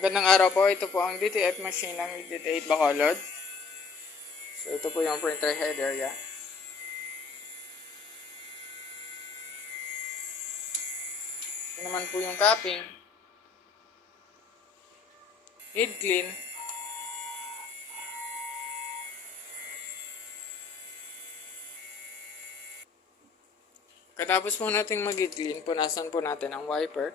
Magandang araw po. Ito po ang DTF machine ng DT8 Bacolod. So ito po yung printer head area. Ito naman po yung capping. Head clean. Katapos po natin mag-head clean, punasan po natin ang wiper.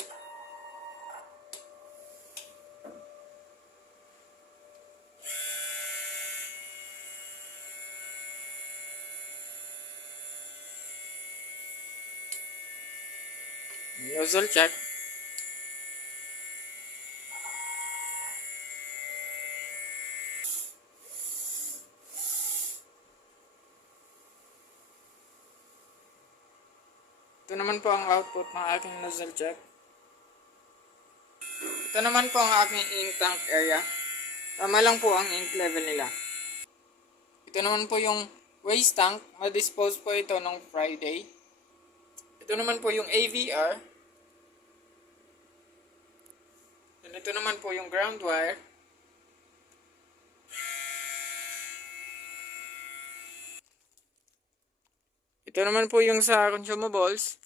Nozzle check. Ito naman po ang output ng aking nozzle check. Ito naman po ang aking ink tank area. Tama lang po ang ink level nila. Ito naman po yung waste tank. Ma-dispose po ito nung Friday. Ito naman po yung AVR. And ito naman po yung ground wire. Ito naman po yung sa consumables.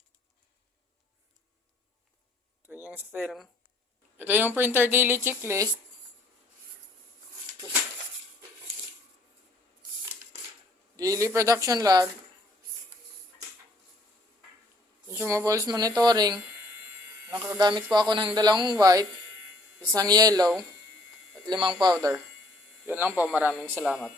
Ito yung sa film. Ito yung printer daily checklist. Daily production log. Consumables monitoring. Nakagamit po ako ng 2 white, 1 yellow, at 5 powder. Yun lang po. Maraming salamat.